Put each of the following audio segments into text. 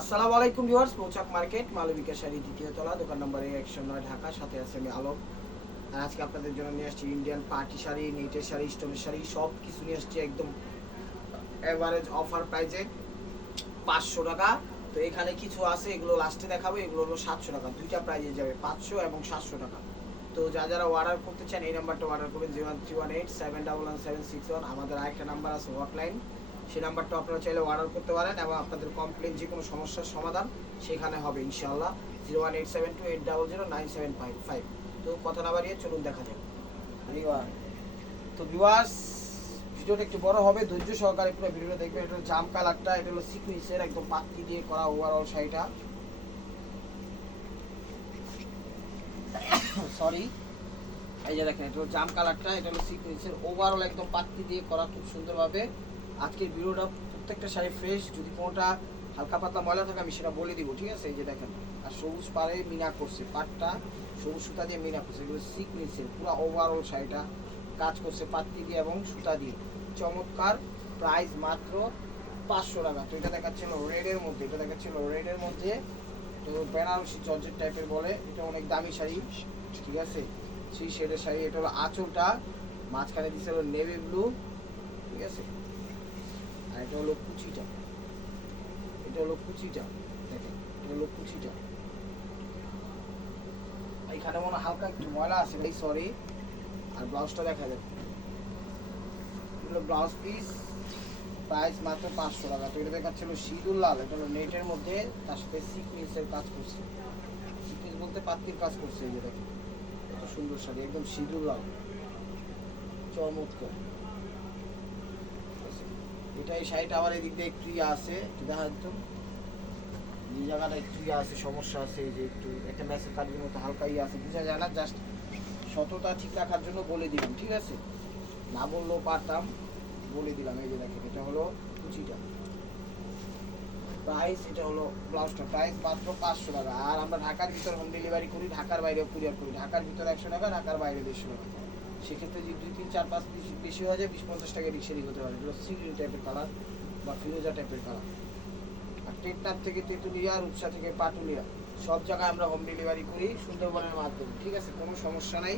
আসসালামু আলাইকুম ভিউয়ার্স, মৌচাক মার্কেট মালবিকা শাড়ি দ্বিতীয় তলা, দোকান নম্বর 109 ঢাকা। সাথে আছে আমি আলম। আর আজকে আপনাদের জন্য নিয়ে আসছি ইন্ডিয়ান পার্টি শাড়ি, নেটের শাড়ি, স্টোনের শাড়ি, সব কিছু নিয়ে আসছি একদম এভারেজ অফার প্রাইজে 500 টাকা। তো এখানে কিছু আছে, এগুলো লাস্টে দেখাবো। এগুলো হলো 700 টাকা, দুইটা প্রাইজে যাবে 500 এবং 700 টাকা। তো যারা অর্ডার করতে চান এই নাম্বারটা অর্ডার করবেন 01318711761। আমাদের আরেকটা নাম্বার আছে হটলাইন, সেই নাম্বারটা আপনারা চাইলে অর্ডার করতে পারেন এবং আপনাদের কমপ্লেন যে কোনো সমস্যার সমাধান সেখানে হবে ইনশাআল্লাহ। 01872800975। তো কথা না বাড়িয়ে চলুন দেখা যাক। তো ভিউয়ার্স, ভিডিওটা একটু বড় হবে, ধৈর্য সহকারে পুরো ভিডিওটা দেখবেন। এটা হলো জাম কালারটা, এটা হলো সিকুয়েন্সের একদম পাত্তি দিয়ে করা ওভারঅল শাড়িটা। সরি, এই যে দেখেন, এটা হলো জাম কালারটা, এটা হলো সিকুয়েন্সের ওভারঅল একদম পাত্তি দিয়ে করা খুব সুন্দরভাবে। আজকের ভিডিওটা প্রত্যেকটা শাড়ি ফ্রেশ, যদি কোনোটা হালকা পাতলা ময়লা থাকে আমি সেটা বলে দিব, ঠিক আছে? এই যে দেখেন, আর সবুজ পাড়ে মিনা করছে, পাটটা সবুজ সুতা দিয়ে মিনা করছে, এগুলো সিকুয়েন্সের পুরো ওভারঅল শাড়িটা কাজ করছে পাত্তি দিয়ে এবং সুতা দিয়ে, চমৎকার। প্রাইস মাত্র 500 টাকা। তো এটা দেখাচ্ছিল রেডের মধ্যে, এটা দেখাচ্ছিল রেডের মধ্যে, তো বেনারসি জর্জেট টাইপের বলে, এটা অনেক দামি শাড়ি, ঠিক আছে? সেই শেডের শাড়ি। এটা হলো আঁচলটা, মাঝখানে দিচ্ছে হলো নেভি ব্লু, ঠিক আছে? আর এটা হলো কুচিটা, এটা হলো কুচিটা, দেখেন এটা হলো কুচিটা। এখানে মনে হালকা একটু ময়লা আছে ভাই, সরি। আর ব্লাউজটা দেখা যাবে, এগুলো ব্লাউজ পিস। প্রাইস মাত্র 500 টাকা। তো এটা দেখাচ্ছিল সিঁদুর লাল, এটা হলো নেটের মধ্যে, তার সাথে সিকুয়েন্সের কাজ করছে, সিকুয়েন্স বলতে পাত্তির কাজ করছে। এই যে দেখেন, এত সুন্দর শাড়ি, একদম সিঁদুর লাল, চমৎকার। এটা এই শাড়িটা আমার এই দিক দিয়ে একটু ইয়ে আছে, একটু দেখা যেত এই জায়গাটা একটু ইয়ে আছে, সমস্যা আছে। এই যে একটু একটা ম্যাসেজ কাজের মতো হালকা ইয়ে আছে, বোঝা যায় না। জাস্ট সততা ঠিক রাখার জন্য বলে দিলাম, ঠিক আছে? না বললেও পারতাম, বলে দিলাম। এই যে দেখেন, এটা হলো কুচিটা, প্রাইস, এটা হলো ব্লাউজটা, প্রাইস মাত্র 500 টাকা। আর আমরা ঢাকার ভিতরে হোম ডেলিভারি করি, ঢাকার বাইরেও কুরিয়ার করি। ঢাকার ভিতরে 100 টাকা, ঢাকার বাইরে 150 টাকা। সেক্ষেত্রে যদি 2 3 4 5 বেশি হয়ে যায়, 20 50 টাকা রিক্সেরই হতে পারে। এগুলো সিগ্রিন টাইপের কালার বা ফিরোজা টাইপের কালার। আর টেকনাফ থেকে তেঁতুলিয়া, রূপসা থেকে পাটুলিয়া, সব জায়গায় আমরা হোম ডেলিভারি করি সুন্দরবনের মাধ্যমে, ঠিক আছে? কোনো সমস্যা নাই।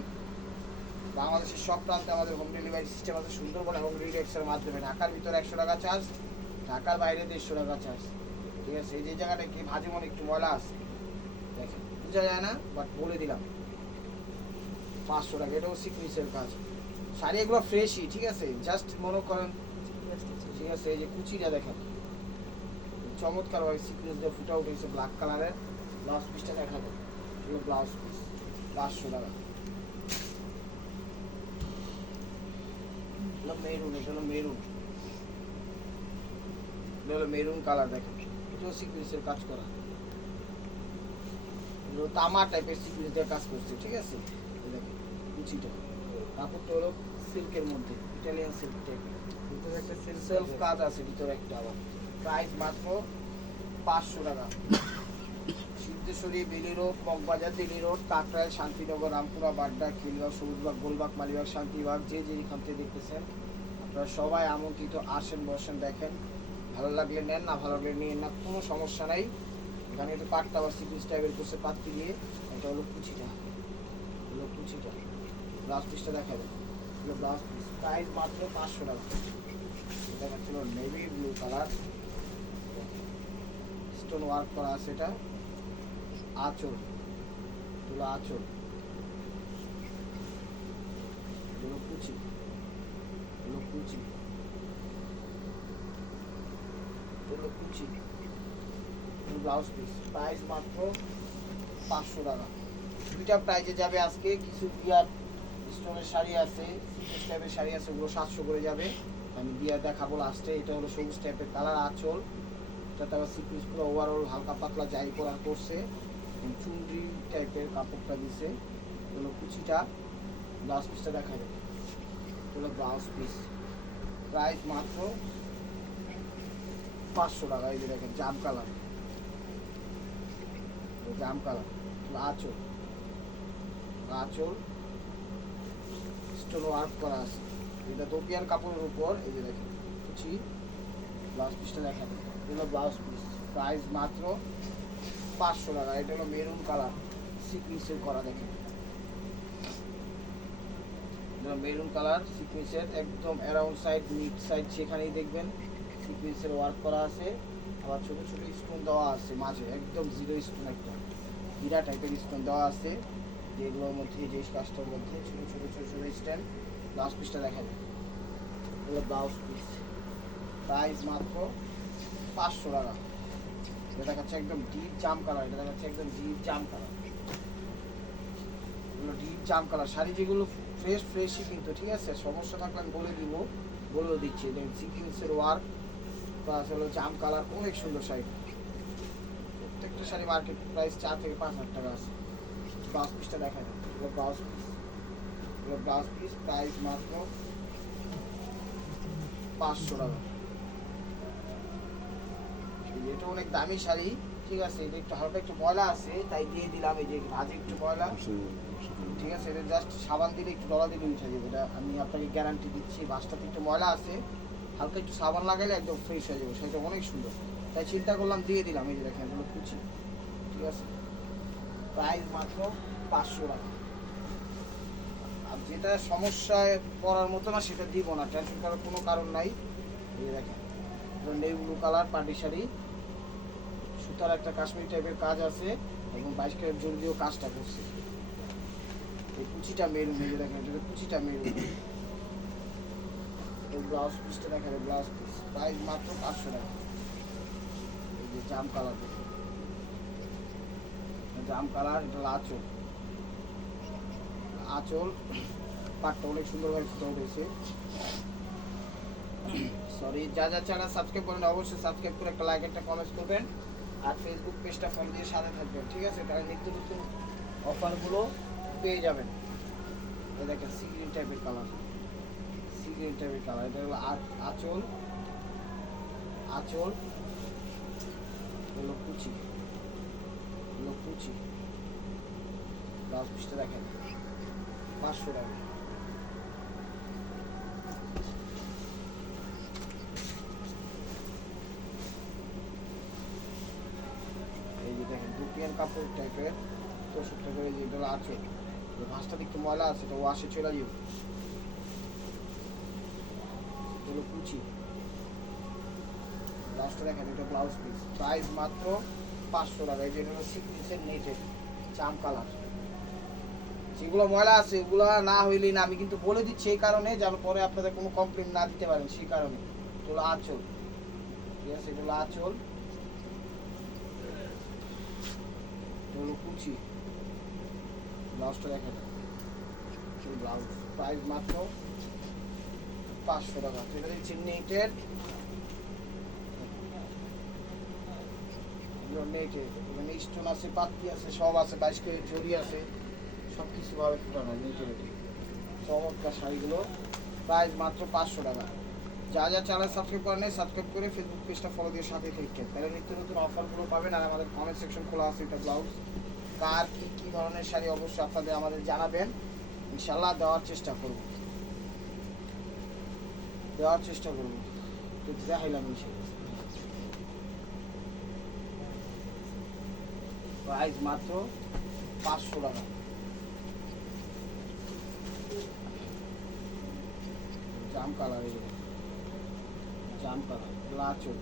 বাংলাদেশের সব প্রান্তে আমাদের হোম ডেলিভারি সিস্টেম আছে সুন্দরবন এবং রিডেক্সের মাধ্যমে। ঢাকার ভিতরে 100 টাকা চার্জ, ঢাকার বাইরে 150 টাকা চার্জ, ঠিক আছে? এই যে জায়গাটা কি ভাজি মনে একটু ময়লা আছে, দেখেন বোঝা যায় না, বাট বলে দিলাম 500 টাকা। এটাও সিকুয়েন্সের কাজ শাড়ি, এগুলো ফ্রেশই, ঠিক আছে? জাস্ট মনে করেন, ঠিক আছে? এই যে কুচিটা দেখেন, চমৎকার ভাবে সিকুয়েন্স দিয়ে ফুটা উঠেছে ব্ল্যাক কালারের। ব্লাউজ পিসটা দেখা যায়, এগুলো ব্লাউজ পিস 500 টাকা। মেরুন, এটা হলো মেরুন, এটা হলো মেরুন কালার, দেখেন এটাও সিকুয়েন্সের কাজ করা, এগুলো তামা টাইপের সিকুয়েন্স দিয়ে কাজ করছে, ঠিক আছে? দেখেন কুচিটা, কাপড়টা হলো সিল্কের মধ্যে, ইটালিয়ান সিল্ক টাইপের, ভিতরে একটা সেলফ কাজ আছে ভিতরে একটা আবার। প্রাইস মাত্র 500 টাকা। সিদ্ধেশ্বরী, বেলি রোড, মগবাজার, দিল্লি রোড, কাকরাইল, শান্তিনগর, রামপুরা, বাড্ডা, খিলগাঁও, সবুজবাগ, গোলবাগ, মালিবাগ, শান্তিবাগ, যে যেখান থেকে দেখতেছেন আপনারা সবাই আমন্ত্রিত। আসেন, বসেন, দেখেন, ভালো লাগলে নেন, না ভালো লাগলে নিয়ে না, কোনো সমস্যা নাই। এখানে একটু পাটটা বা সিকুয়েন্স টাইপের করছে পাত্তি দিয়ে। এটা হলো কুচিটা, হলো কুচিটা। ব্লাউজ পিসটা দেখা যায়, হলো ব্লাউজ পিস। প্রাইস মাত্র 500 টাকা। এটা হচ্ছিল navy blue colour, stone work করা আছে। এটা আঁচল, এগুলো আঁচল, এগুলো কুচি, এগুলো কুচি, এগুলো কুচি, ব্লাউজ পিস। প্রাইস মাত্র 500 টাকা। দুইটা প্রাইজে যাবে আজকে। কিছু বিয়ার স্টোনের শাড়ি আছে, সিকুয়েন্স টাইপের শাড়ি আছে, ওগুলো 700 করে যাবে। আমি বিয়ার দেখাবো লাস্টে। এটা হলো সবুজ টাইপের কালার, আঁচল, এটাতে আবার সিকুয়েন্স পুরো ওভারঅল হালকা পাতলা যাই করার করছে, চুনরি টাইপের কাপড়টা দিছে। এগুলো কুচিটা, ব্লাউজ পিসটা দেখা যাবে, এগুলো ব্লাউজ পিস। প্রাইস মাত্র 500 টাকা। এই যে দেখেন জাম কালার, জাম কালার, আঁচল, আঁচল স্টোন ওয়ার্ক করা আছে। এটা দোপিয়ান কাপড়ের উপর। এই যে দেখেন কুচি, ব্লাউজ পিসটা দেখা যাবে, এগুলো ব্লাউজ পিস। প্রাইস মাত্র 500 টাকা। এটা হলো মেরুন কালার সিকুয়েন্সের করা, দেখেন মেরুন কালার সিকুয়েন্সের একদম অ্যারাউন্ড সাইড মিড সাইড যেখানেই দেখবেন সিকুয়েন্সের ওয়ার্ক করা আছে। আবার ছোটো ছোটো স্টোন দেওয়া আছে মাঝে, একদম জিরো স্টোন একটা হীরা টাইপের স্টোন দেওয়া আছে যেগুলোর মধ্যে, যে কাজটার মধ্যে ছোটো ছোটো ছোটো ছোটো স্ট্যান্ড। ব্লাউজ পিসটা দেখা যায়, এগুলো ব্লাউজ পিস প্রাইস মাত্র 500 টাকা। এটা দেখাচ্ছে একদম ডিপ জাম কালার, এটা দেখাচ্ছে একদম ডিপ জাম কালার, এগুলো ডিপ জাম কালার। শাড়ি যেগুলো ফ্রেশই কিন্তু, ঠিক আছে, সমস্যা থাকলে আমি বলে দিব, বলেও দিচ্ছি। দেখুন সিকুয়েন্সের ওয়ার্ক প্লাস হলো জাম কালার, অনেক সুন্দর শাড়ি। প্রত্যেকটা শাড়ি মার্কেট প্রাইস 4 থেকে 5,000 টাকা আছে। ব্লাউজ পিসটা দেখা যায়, এগুলো ব্লাউজ পিস, এগুলো ব্লাউজ পিস প্রাইস মাত্র 500 টাকা। এটা অনেক দামি শাড়ি, ঠিক আছে, এটা একটু হালকা একটু ময়লা আছে তাই দিয়ে দিলাম, এই যে ভাজে একটু ময়লা, ঠিক আছে, এটা জাস্ট সাবান দিলে একটু ডলা দিলে উঠে যাবে, এটা আমি আপনাকে গ্যারান্টি দিচ্ছি। ভাজটাতে একটু ময়লা আছে, হালকা একটু সাবান লাগাইলে একদম ফ্রেশ হয়ে যাবে, সেটা অনেক সুন্দর, তাই চিন্তা করলাম দিয়ে দিলাম। এই যে দেখেন এগুলো কুচি, ঠিক আছে, প্রাইস মাত্র 500 টাকা। আর যেটা সমস্যায় পড়ার মতো না সেটা দিব না, টেনশন করার কোনো কারণ নাই। এই যে দেখেন navy blue colour party sari, সুতার একটা কাশ্মীরি টাইপের কাজ আছে এবং 22 ক্যারেট জোর দিয়েও কাজটা করছে। এই কুচিটা মেরুন, এই যে দেখেন এটা কুচিটা মেরুন। এই ব্লাউজ পিসটা দেখেন, ব্লাউজ পিস প্রাইস মাত্র 500 টাকা। এই যে জাম কালার, দেখেন জাম কালার, এটা আঁচল, আঁচল পাটটা অনেক সুন্দরভাবে ফুটে উঠেছে। সরি, যা চ্যানেল সাবস্ক্রাইব করেন অবশ্যই সাবস্ক্রাইব করে একটা লাইক একটা কমেন্ট করবেন, আর ফেসবুক পেজটা ফলো দিয়ে সাথে থাকবেন, ঠিক আছে, তাহলে নিত্য নতুন অফারগুলো পেয়ে যাবেন। এই দেখেন সি গ্রিন টাইপের কালার, সি গ্রিন টাইপের কালার, এটা হলো আঁচল, আঁচল হলো কুচি, হলো কুচি। ব্লাউজ পিসটা দেখেন 500 টাকা। এই যে দেখেন দুপিয়ান কাপড় টাইপের 64 টাকা। এই যে এটা আছে, ভাঁজটা একটু ময়লা আছে, এটা ওয়াশে চলে যাবে। এগুলো কুচি, ব্লাউজটা দেখেন, এটা ব্লাউজ পিস প্রাইস মাত্র 500 টাকা। এই যে এটা হলো সিকুয়েন্সের নেটের জাম কালার। যেগুলো ময়লা আছে এগুলো না হইলেই না, আমি কিন্তু বলে দিচ্ছি এই কারণে যেন পরে আপনাদের কোনো কমপ্লেন না দিতে পারেন, সেই কারণে। এগুলো আঁচল, ঠিক আছে, এগুলো আঁচল, এগুলো কুচি। ব্লাউজটা দেখেন, ব্লাউজ প্রাইস মাত্র 500 টাকা। এটা দিচ্ছি নেটের, নেটের মানে স্টোন আছে, পাত্তি আছে, সব আছে, 22 ক্যারেট জড়ি আছে, সব কিছু ভাবে ফুটানো নেটের। চমৎকার শাড়িগুলো প্রাইস মাত্র 500 টাকা। যা চ্যানেল সাবস্ক্রাইব করেন নাই সাবস্ক্রাইব করে ফেসবুক পেজটা ফলো দিয়ে সাথে থাকবেন, তাহলে নিত্য নতুন অফারগুলো পাবেন। আর আমাদের কমেন্ট সেকশন খোলা আছে, এটা ব্লাউজ কার কী ধরনের শাড়ি অবশ্যই আপনাদের আমাদের জানাবেন, ইনশাল্লাহ দেওয়ার চেষ্টা করব, দেওয়ার চেষ্টা করব। তো দেখাইলাম প্রাইস মাত্র 500 টাকা। জাম কালার, এগুলো জাম কালার, লাচল,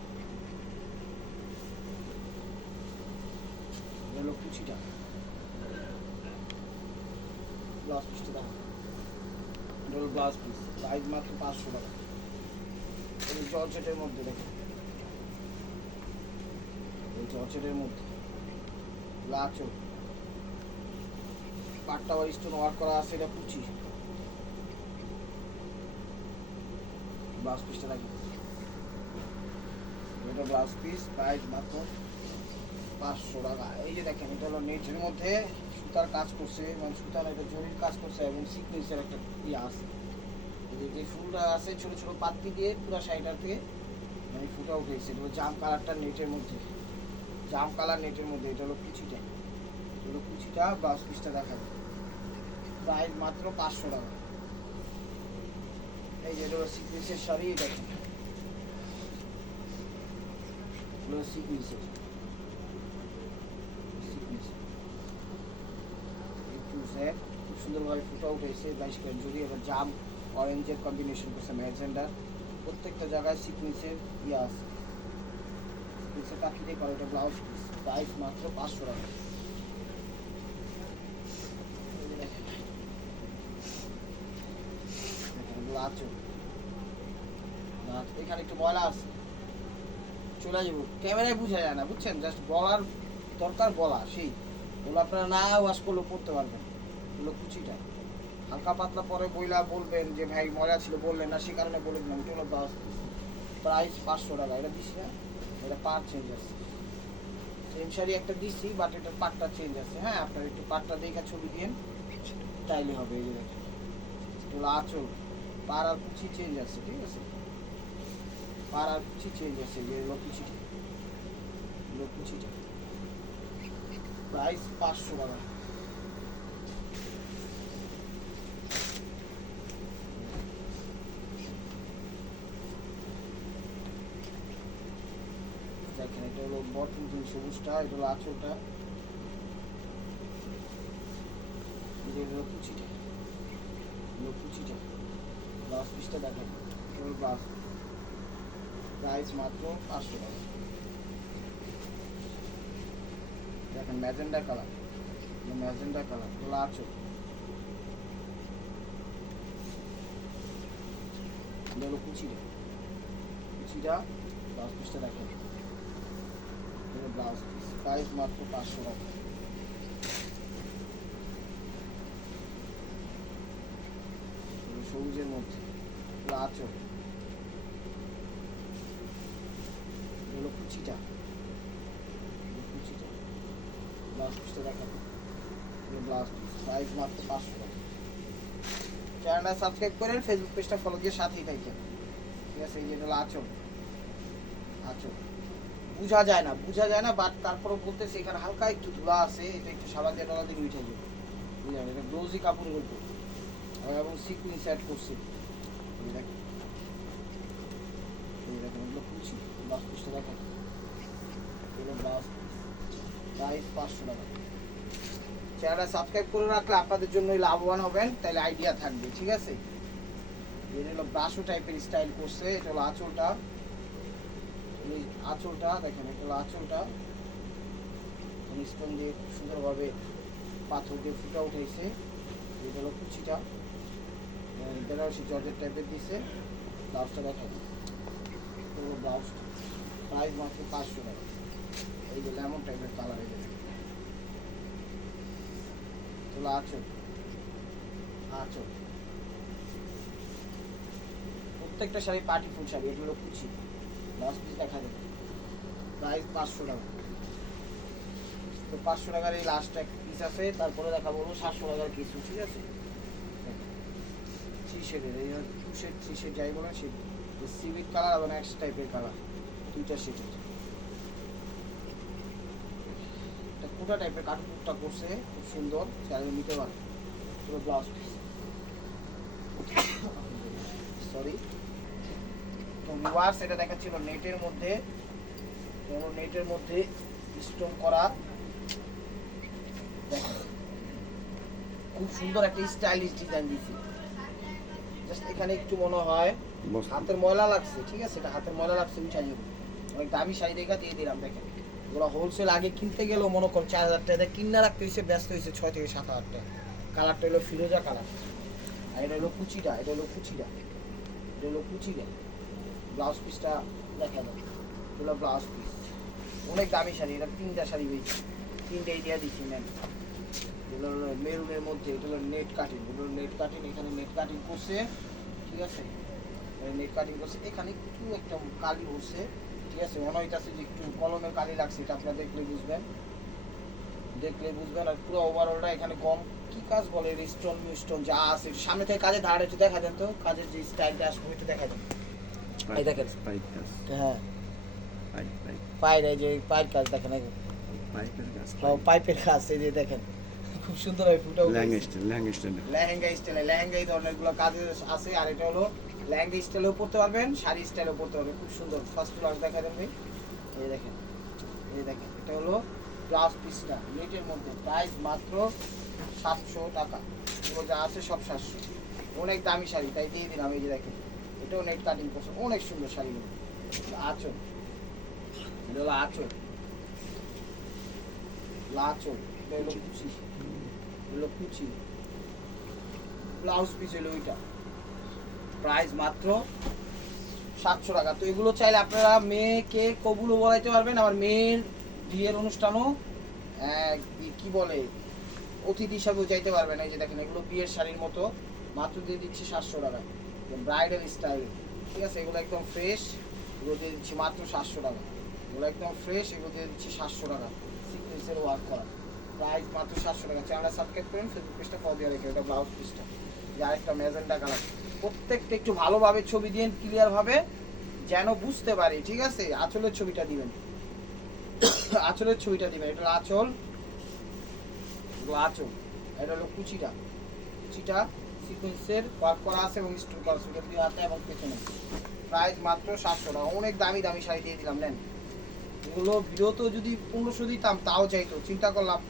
এগুলো কুচিটা। ব্লাউজ পিসটা দাম, এটা হলো ব্লাউজ পিস প্রাইস মাত্র 500 টাকা। এই জর্জেটের মধ্যে দেখেন, এই জর্জেটের মধ্যে লাচল, পাটটা আবার স্টোন ওয়ার্ক করা আছে, এটা কুচি। ব্লাউজ পিসটা দেখেন, এটা ব্লাউজ পিস প্রাইস মাত্র 500 টাকা। এই যে দেখেন এটা হলো নেটের মধ্যে সুতার কাজ করছে, মানে সুতার একটা জরির কাজ করছে এবং সিকুয়েন্সের একটা ইয়ে আছে। যে ফুলটা আছে ছোট ছোট পাত্তি দিয়ে পুরো শাড়িটাতে মানে ফুটা উঠেছে। এটা জাম কালারটা নেটের মধ্যে, জাম কালার নেটের মধ্যে। এটা হলো কুচিটা, এটা হলো কুচিটা। ব্লাউজ পিসটা দেখাবে প্রাইস মাত্র 500 টাকা। এই যে এটা হলো সিকুয়েন্সের শাড়ি, এটা হলো সিকুয়েন্সের করছে, খুব সুন্দরভাবে ফুটা উঠেছে 22 ক্যারেট জুড়ি। এবার জাম অরেঞ্জের কম্বিনেশন করছে ম্যাজেন্ডার। প্রত্যেকটা জায়গায় সিকুয়েন্সের ইয়ে আছে, সিকুয়েন্সের কাঠি দিয়ে করা। এটা ব্লাউজ পিস, প্রাইস মাত্র 500 টাকা। আঁচল এখানে একটু ময়লা আছে, চলে যাবো, ক্যামেরায় বোঝা যায় না বুঝছেন, জাস্ট বলার দরকার বলা সেই ওগুলো আপনারা না ওয়াশ করলেও পড়তে পারবেন। ওগুলো কুচিটা হালকা পাতলা পরে বইলা বলবেন যে ভাই ময়লা ছিল, বললেন না সে কারণে বলে দিলাম। এটা হলো ব্লাউজ পিস, প্রাইস 500 টাকা। এটা দিচ্ছি না, এটা পার্ট চেঞ্জ আছে। সেম শাড়ি একটা দিচ্ছি, বাট এটার পার্টটা চেঞ্জ আছে। হ্যাঁ, আপনার একটু পার্টটা দেখে ছবি দিন তাইলে হবে। এই যে দেখেন, এগুলো আঁচল, পার আর কুচি চেঞ্জ আছে, ঠিক আছে, পার আর কুচি চেঞ্জ আছে। যে কুচিটা, কুচিটা প্রাইস 500 টাকা। দেখেন, এটা হলো বটন সবুজটা, এটা হলো আঁচলটা, কুচিটা, কুচিটা ব্লাউজ পিসটা দেখেন, ব্লাউজ প্রাইস মাত্র 500 টাকা। দেখেন ম্যাজেন্ডা কালার, ম্যাজেন্ডা কালার, তোলা আঁচল, হলো কুচিটা, কুচিটা ব্লাউজ পিসটা দেখেন, ব্লাউজ পিস প্রাইস মাত্র 500 টাকা। সবুজের মধ্যে আঁচল, হলো কুচিটা, কুচিটা ব্লাউজ পিসটা দেখেন, ব্লাউজ পিস প্রাইস মাত্র 500 টাকা। চ্যানেলটা সাবস্ক্রাইব করেন, ফেসবুক পেজটা ফলো দিয়ে সাথেই থাকেন, ঠিক আছে। এই যে হলো আঁচল, আঁচল বোঝা যায় না, বোঝা যায় না, বাট তারপরও বলতেছে এখানে হালকা একটু ধুলা আছে, এটা একটু সাবান দিয়ে ডলা দিয়ে উঠে যাবে, বুঝলেন। এটা ব্লাউজি কাপড়ের উপর এবং সিকুয়েন্স অ্যাড করছে। এই দেখেন, এগুলো কুচি, ব্লাউজ পিসটা দেখেন, এগুলো ব্লাউজ প্রাইস 500 টাকা। চ্যানেলটা সাবস্ক্রাইব করে রাখলে আপনাদের জন্যই লাভবান হবেন, তাহলে আইডিয়া থাকবে, ঠিক আছে। এটা হলো ব্রাশো টাইপের স্টাইল করছে। এটা হলো আঁচলটা, আঁচলটা দেখেন, এটা হলো আঁচলটা, স্টোন দিয়ে খুব সুন্দরভাবে পাথর দিয়ে ফুটা উঠেছে। এটা হলো কুচিটা, বেনারসি জর্জেট টাইপের দিছে। ব্লাউজটা দেখেন, ব্লাউজ প্রাইস মাত্র 500 টাকা। এই যে লেমন টাইপের কালার, এই যে তোলা আঁচল, আঁচল প্রত্যেকটা শাড়ি পার্টি ফুল শাড়ি। এগুলো কুচি, ব্লাউজ পিস দেখা যাবে, প্রাইস 500 টাকা। তো 500 টাকার এই লাস্ট এক পিস আছে, তারপরে দেখা বলবো 700 টাকার কিছু, ঠিক আছে। থ্রি শেডের, এই টু শেড থ্রি শেড যাই বলেন, সেই সিভিক কালার এবং এক্স টাইপের কালার, দুইটা শেডের। এটা কোটা টাইপের কাঠপুরটা করছে, খুব সুন্দর, চাইলে নিতে পারে। পুরো ব্লাউজ পিস, সরি। তো ভিউয়ার্স, এটা দেখাচ্ছিল নেটের মধ্যে, যেমন নেটের মধ্যে স্টোন করা, খুব সুন্দর একটা স্টাইলিশ ডিজাইন দিয়েছি। জাস্ট এখানে একটু মনে হয় হাতের ময়লা লাগছে, ঠিক আছে, এটা হাতের ময়লা লাগছে, উঠা যাবে। অনেক দামি শাড়ি দেখা দিয়ে দিলাম। দেখেন, ওরা হোলসেল আগে কিনতে গেলেও মনে করুন 4000 টাকা কিনা রাখতে হয়েছে, ব্যস্ত হয়েছে 6 থেকে 7,000 টাকা। কালারটা হলো ফিরোজা কালার, আর এটা হলো কুচিটা, এটা হলো কুচিটা, এটা হলো কুচিটা। ব্লাউজ পিসটা দেখা যাবে, এগুলো ব্লাউজ পিস। অনেক দামি শাড়ি, এটা 3টা শাড়ি পেয়েছি, 3টে এরিয়া দিচ্ছি নেন। এগুলো হলো মেরুনের মধ্যে, এটা হলো নেট কাটিং, এগুলো নেট কাটিং, এখানে নেট কাটিং করছে, ঠিক আছে, নেট কাটিং করছে। এখানে একটু একটা কালি উঠছে, ঠিক আছে, মনে হইতেছে যে একটু কলমের কালি লাগছে, এটা আপনারা দেখলে বুঝবেন, দেখলে বুঝবেন। আর পুরো ওভারঅলটা এখানে গম কি কাজ বলে, স্টোন স্টোন যা আছে, সামনে থেকে কাজে ধারে একটু দেখা দেন তো, কাজের যে স্টাইলটা আসবে একটু দেখা দেন। এই দেখেন, হ্যাঁ পায়ের, এই যে পায়ের কাজ দেখেন, পাইপের কাজ, এই যে দেখেন খুব সুন্দর হয় ফুটা উঠে। লেহেঙ্গা স্টাইলে, লেহেঙ্গা এই ধরনের গুলো কাজ আছে। আর এটা হলো লেহেঙ্গা স্টাইলেও পড়তে পারবেন, শাড়ি স্টাইলেও পড়তে পারবেন, খুব সুন্দর। ফার্স্ট ক্লাস দেখা দেন ভাই, এই দেখেন, এই দেখেন, এটা হলো ব্লাউজ পিসটা নেটের মধ্যে প্রাইস মাত্র 700 টাকা। এগুলো যা আছে সব 700। অনেক দামি শাড়ি তাই দিয়ে দিলাম। এই যে দেখেন এটাও নেট কাটিং করছে, অনেক সুন্দর শাড়িগুলো। আঁচল, এটা হলো আঁচল, লাচল, এটা হলো কুচি, হলো কুচি, ব্লাউজ পিস হলো ওইটা। প্রাইস মাত্র 700 টাকা। তো এগুলো চাইলে আপনারা মেয়েকে কবুলও বলাইতে পারবেন, আবার মেয়ের বিয়ের অনুষ্ঠানও কি বলে অতিথি হিসাবেও চাইতে পারবেন। এই যে দেখেন এগুলো বিয়ের শাড়ির মতো, মাত্র দিয়ে দিচ্ছি 700 টাকা, ব্রাইডাল স্টাইল। ঠিক আছে, এগুলো একদম ফ্রেশ, এগুলো দিয়ে দিচ্ছি মাত্র 700 টাকা। এগুলো একদম ফ্রেশ, এগুলো দিয়ে দিচ্ছি 700 টাকা, সিকোয়েন্সের ওয়ার্ক করা। প্রাইস মাত্র 700 টাকা। চ্যানেলটা সাবস্ক্রাইব করেন, ফেসবুক পেজটা ফলো দিয়ে রেখে। এটা ব্লাউজ পিসটা, যে আরেকটা ম্যাজেন্টা কালার। প্রত্যেকটা একটু ভালোভাবে ছবি দিন, ক্লিয়ারভাবে যেন বুঝতে পারি। ঠিক আছে, আঁচলের ছবিটা দিবেন, আঁচলের ছবিটা দিবেন। এটা আঁচল, আঁচল, এটা হলো কুচিটা, কুচিটা সিকোয়েন্সের ওয়ার্ক করা আছে এবং স্টোন করা আছে দুই হাতে এবং পেছনে। প্রাইস মাত্র 700 টাকা। অনেক দামি দামি শাড়ি দিয়ে দিলাম, নেন। এগুলো ভিডিওতে যদি 1500 দিতাম তাও চাইতো। চিন্তা করলাম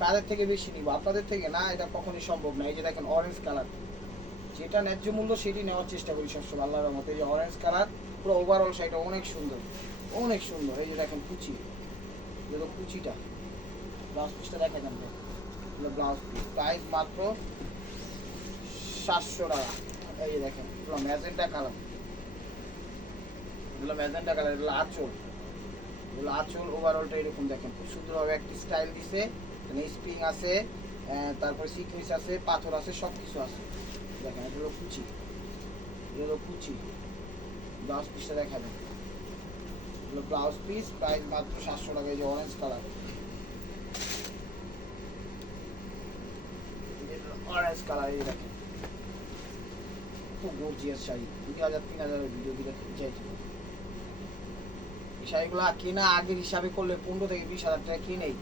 কাদের থেকে বেশি নিব, আপনাদের থেকে না, এটা কখনোই সম্ভব না। এই যে দেখেন অরেঞ্জ কালার, যেটা ন্যায্য মূল্য সেটি নেওয়ার চেষ্টা করি সবসময় আল্লাহর রহমতে। এই যে অরেঞ্জ কালার, পুরো ওভারঅল শাড়িটা অনেক সুন্দর, অনেক সুন্দর। এই যে দেখেন কুচি, এগুলো কুচিটা, ব্লাউজ পিসটা দেখেন আপনি, ব্লাউজ পিস। প্রাইস মাত্র 700 টাকা। এই যে দেখেন পুরো ম্যাজেন্টা কালার, এগুলো ম্যাজেন্টা কালার, এগুলো আঁচল, এগুলো আঁচল। ওভারঅলটা এরকম দেখেন, খুব সুন্দরভাবে একটি স্টাইল দিছে, এখানে স্প্রিং আছে, তারপরে সিকুয়েন্স আছে, পাথর আছে, সব কিছু আছে। দেখেন এগুলো কুচি, এগুলো কুচি। ব্লাউজ পিসটা দেখাবেন, এগুলো ব্লাউজ পিস। প্রাইস মাত্র 700 টাকা। এই যে অরেঞ্জ কালার, অরেঞ্জ কালার, এই দেখেন খুব গর্জিয়াস শাড়ি। 2000-3000 ভিডিও দিলে চাইছি। এই শাড়িগুলো কেনা আগের হিসাবে করলে 15 থেকে 20,000 টাকা কিনেই।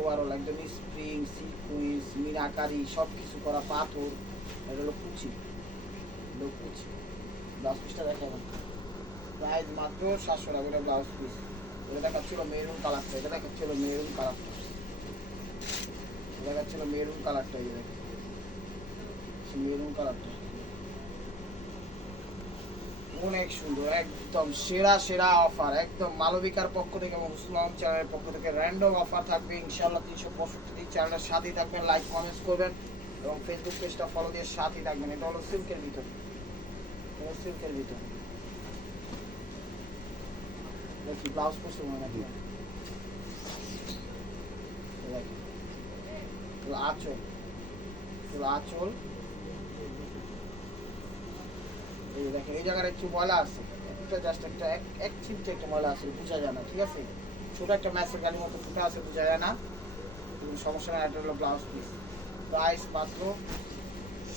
ওভারঅল একদম স্প্রিং, সিকুয়েন্স, মিনাকারি সব কিছু করা, পাথর। এটা হলো কুচি, এগুলো কুচি। ব্লাউজ পিসটা দেখাবেন, প্রাইস মাত্র 700 টাকা। এটা ব্লাউজ পিস। এটা দেখাচ্ছিল মেরুন কালারটা, এটা দেখাচ্ছিল মেরুন কালারটা, এটা দেখাচ্ছিল মেরুন কালারটা। এই দেখেন মেরুন কালারটা অনেক সুন্দর, একদম সেরা সেরা অফার, একদম মালবিকার পক্ষ থেকে এবং হুসনুল আলম চ্যানেলের পক্ষ থেকে র্যান্ডম অফার থাকবে ইনশাআল্লাহ। 365 দিন চ্যানেলের সাথেই থাকবেন, লাইক কমেন্টস করবেন এবং ফেসবুক পেজটা ফলো দিয়ে সাথেই থাকবেন। এটা হলো সিল্কের ভিতর, এটা সিল্কের ভিতর। দেখি ব্লাউজ পছন্দ হয় নাকি, আঁচল, আঁচল। এই দেখেন এই জায়গাটা একটু ময়লা আছে, একটা জাস্ট একটা এক চিমটে একটা ময়লা আছে, বোঝা যায় না। ঠিক আছে, ছোট একটা ম্যাসের গাড়ির মতো ফুটা আছে, বোঝা যায় না, সমস্যা নেই। এটা হলো ব্লাউজ পিস। প্রাইস মাত্র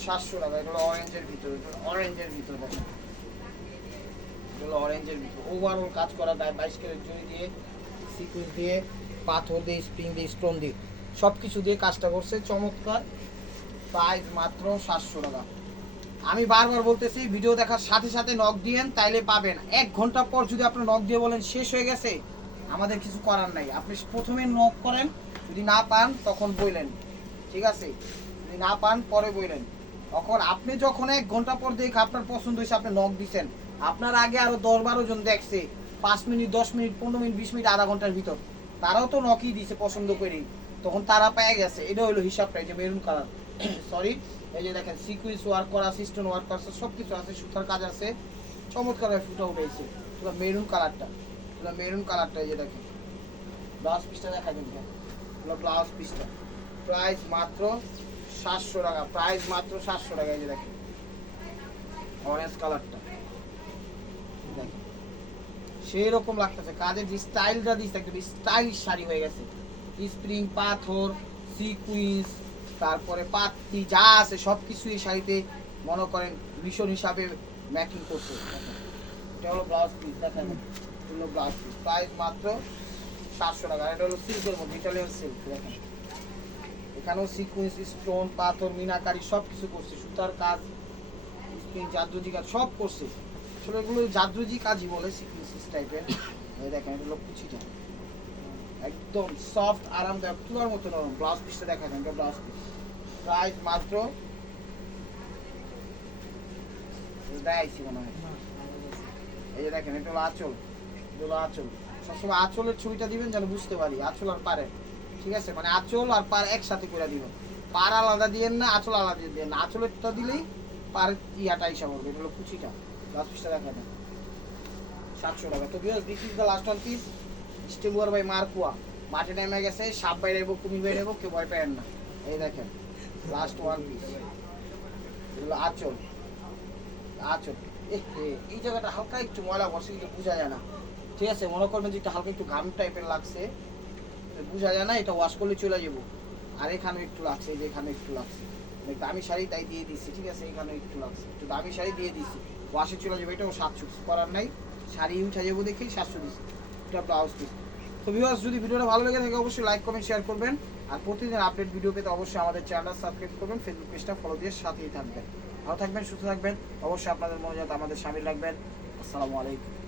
700 টাকা। এটা হলো অরেঞ্জের ভিতর, এটা অরেঞ্জের ভিতর দেখেন, এটা হলো অরেঞ্জের ভিতর। ওভারঅল কাজ করা, 22 ক্যারেট জড়ি দিয়ে, সিকুয়েন্স দিয়ে, পাথর দিয়ে, স্প্রিং দিয়ে, স্টোন দিয়ে, সব কিছু দিয়ে কাজটা করছে, চমৎকার। প্রাইস মাত্র 700 টাকা। আমি বারবার বলতেছি ভিডিও দেখার সাথে সাথে নক দিয়েন, তাইলে পাবেন। 1 ঘন্টা পর যদি আপনি নক দিয়ে বলেন শেষ হয়ে গেছে, আমাদের কিছু করার নাই। আপনি প্রথমে নক করেন, যদি না পান তখন বললেন, ঠিক আছে, যদি না পান পরে বললেন। তখন আপনি যখন 1 ঘন্টা পর দেখে আপনার পছন্দ হয়েছে, আপনি নক দিচ্ছেন, আপনার আগে আরো 10-12 জন দেখছে 5 মিনিট, 10 মিনিট, 15 মিনিট, 20 মিনিট, আধা ঘন্টার ভিতর, তারাও তো নকই দিছে পছন্দ করেই, তখন তারা পেয়ে গেছে। এটা হলো হিসাবটা। এই যে মেরুন কালার, সরি, এই যে দেখেন সিকুয়েন্স ওয়ার্ক করা, সিস্টেম ওয়ার্ক করা, সব কিছু আছে, সুতার কাজ আছে, চমৎকার ফুটা উঠেছে। পুরো মেরুন কালারটা, পুরো মেরুন কালারটা। এই যে দেখেন ব্লাউজ পিসটা দেখা দিন, পুরো ব্লাউজ পিসটা। প্রাইস মাত্র 700 টাকা। প্রাইস মাত্র 700 টাকা। এই যে দেখেন অরেঞ্জ কালারটা, দেখেন সেই রকম লাগতেছে। কাজের যে স্টাইলটা দিচ্ছে, একটা স্টাইলিশ শাড়ি হয়ে গেছে। স্প্রিং, পাথর, সিকুয়েন্স, তারপরে পাত্তি যা আছে সব কিছু এই শাড়িতে মনে করেন মিশন হিসাবে ম্যাকিং করছে। এটা হলো ব্লাউজ পিস, দেখেন হলো ব্লাউজ পিস। প্রাইস মাত্র 700 টাকা। এটা হলো সিল্কের মধ্যে, ইটালিয়ান সিল্ক। দেখেন এখানেও সিকুয়েন্স, স্টোন, পাথর, মিনাকারি সব কিছু করছে, সুতার কাজ, স্প্রিং, জাদ্রজি কাজ সব করছে। আসলে এগুলো জাদ্রজি কাজই বলে, সিকুয়েন্স টাইপের। দেখেন এটা হলো কুচিটা, একদম সফট আরামদায়ক তুলার মতো নরম। ব্লাউজ পিসটা দেখা যান, ব্লাউজ পিস প্রাইস মাত্র দেখাইছি মনে হয়। এই যে দেখেন এটা হলো আঁচল, এটা হলো আঁচল। সবসময় আঁচলের ছবিটা দিবেন যেন বুঝতে পারি আঁচল আর পারে, ঠিক আছে? মানে আঁচল আর পার একসাথে করে দিবেন, পার আলাদা দিয়েন না, আঁচল আলাদা দিবেন না। আঁচলেরটা দিলেই পার ইয়াটা হিসাব হবে। এটা হলো কুচিটা, লাস্ট পিসটা দেখা যায় 700 টাকা। তো because this is the last one piece স্টেবুয়ার বাই মার্কুয়া। মাঠে নেমে গেছে, সাপ বাইরে যাবো, কুমির বাইরে যাবো, কেউ ভয় পেয়েন না। এই দেখেন লাস্ট ওয়ান পিস, এগুলো আঁচল। আঁচল এই জায়গাটা হালকা একটু ময়লা বসে, কিন্তু বোঝা যায় না, ঠিক আছে? মনে করবেন যে একটু হালকা একটু ঘাম টাইপের লাগছে, বোঝা যায় না, এটা ওয়াশ করলে চলে যাবো। আর এখানে একটু লাগছে, এই যে এখানে একটু লাগছে, দামি শাড়ি তাই দিয়ে দিচ্ছি, ঠিক আছে? এখানে একটু লাগছে, একটু দামি শাড়ি দিয়ে দিচ্ছি, ওয়াশে চলে যাবে। এটাও 700, করার নাই, শাড়ি উঠে যাবো দেখেই 700 দিচ্ছি। এটা ব্লাউজ পিস। তো ভিউয়ার্স, যদি ভিডিওটা ভালো লেগে থাকে অবশ্যই লাইক কমেন্ট শেয়ার করবেন। আর প্রতিদিন আপডেট ভিডিও পেতে অবশ্যই আমাদের চ্যানেল সাবস্ক্রাইব করবেন, ফেসবুক পেজটা ফলো দিয়ে সাথেই থাকবেন। ভালো থাকবেন, সুস্থ থাকবেন, অবশ্যই আপনাদের মনে যাতে আমাদের সামিল রাখবেন। আসসালামু আলাইকুম।